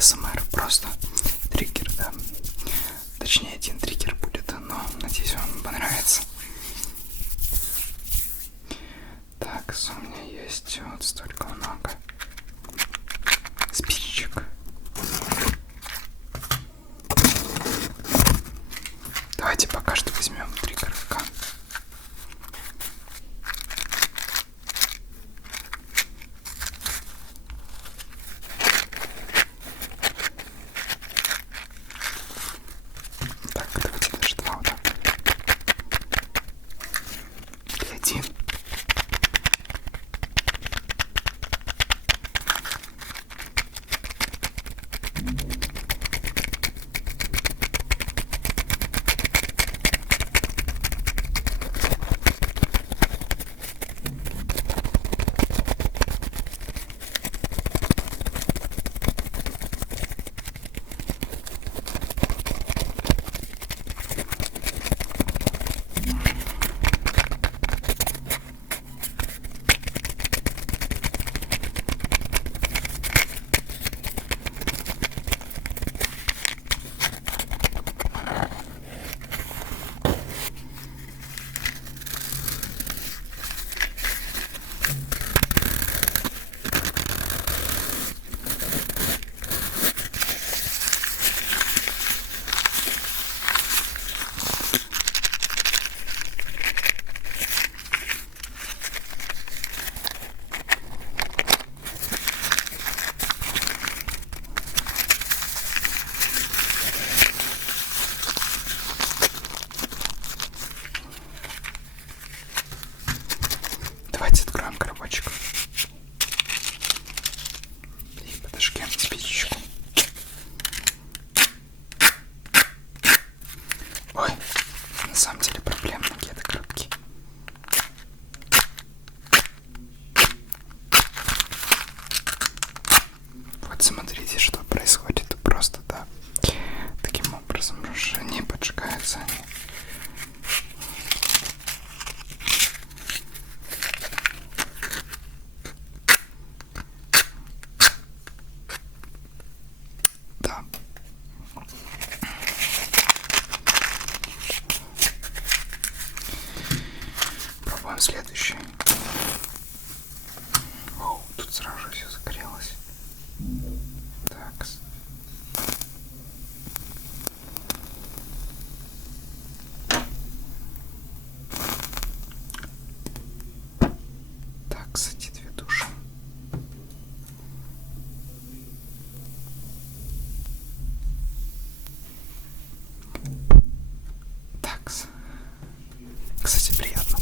АСМР, просто триггер, да. Точнее, один триггер будет, но надеюсь, вам понравится. Так, у меня есть вот столько много спичек. Давайте пока что возьмем триггер ВК. Так, давайте даже два вот так. И один. Давайте откроем коробочек и подожгем спичечку. Ой, на самом деле проблема этой коробки. Вот смотрите, что происходит. Просто, да, таким образом уже не поджигаются они. Пробуем следующий. Оу, тут сразу же все загорелось. Так. Так, кстати, две души. Так. Кстати, приятно.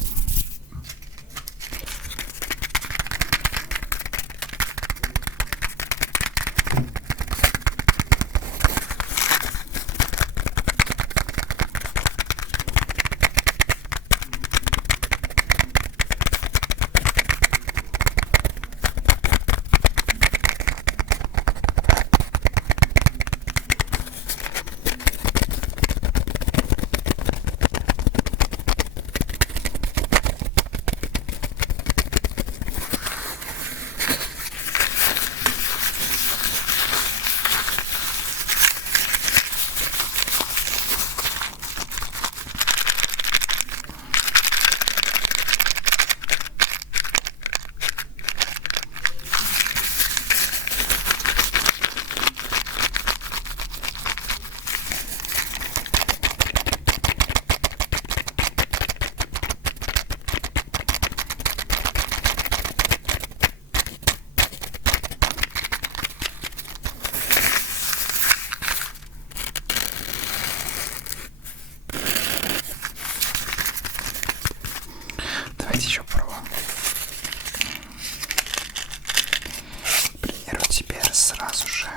Давайте еще попробуем. К примеру, теперь сразу же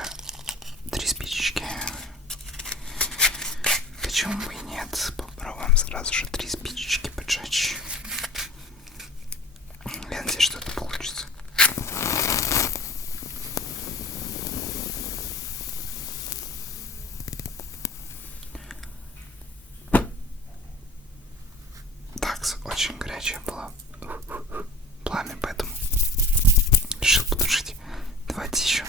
3 спичечки. Почему бы и нет? Попробуем сразу же 3 спичечки поджечь. Я надеюсь, что это получится. Так, очень горячее было пламя, поэтому решил потушить. Давайте еще.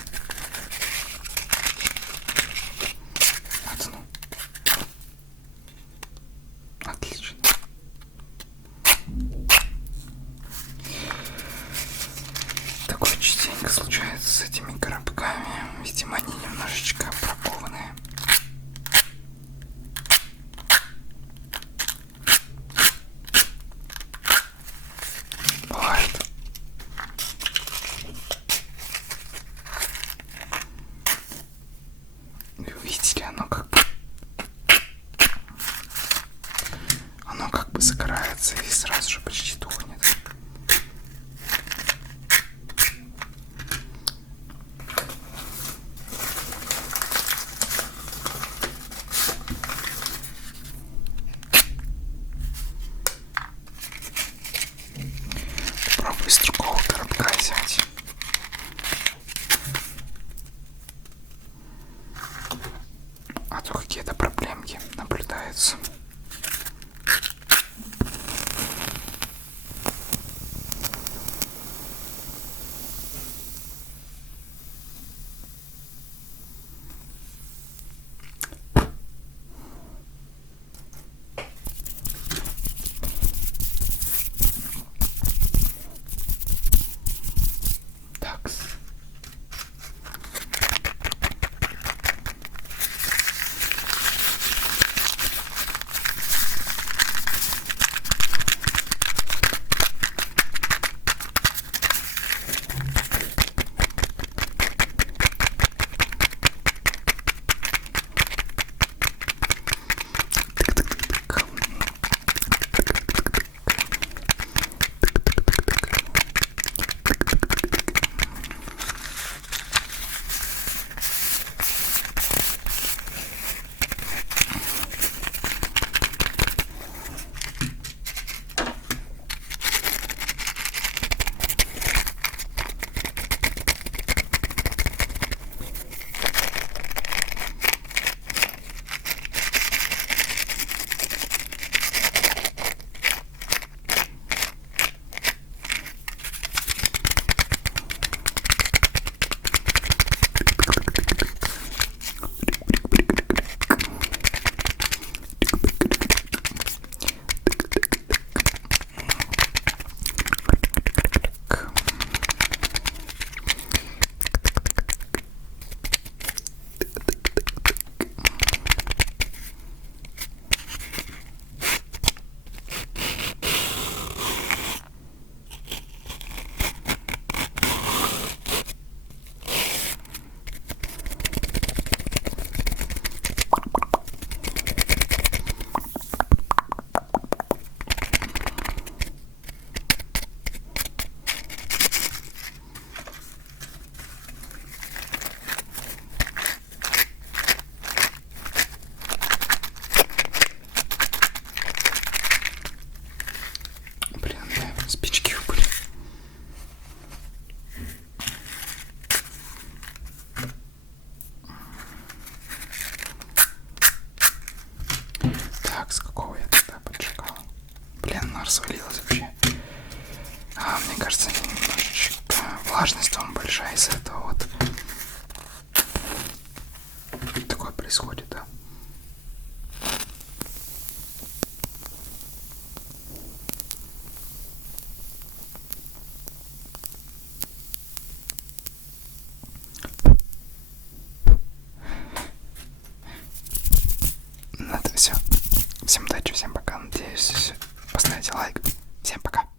частенько случается с этими коробками. Видимо, они немножечко бракованные. Бывает. Видите ли, оно как бы загорается и сразу же почти тухнет. Попробуй с другого коробка взять. А то какие-то проблемки наблюдаются. Спички были. Так, с какого я тогда поджигал? Блин, она развалилась вообще. Мне кажется, немножечко влажность там большая, из-за этого вот такое происходит, да. Это все. Всем удачи, всем пока. Надеюсь, поставите лайк. Всем пока.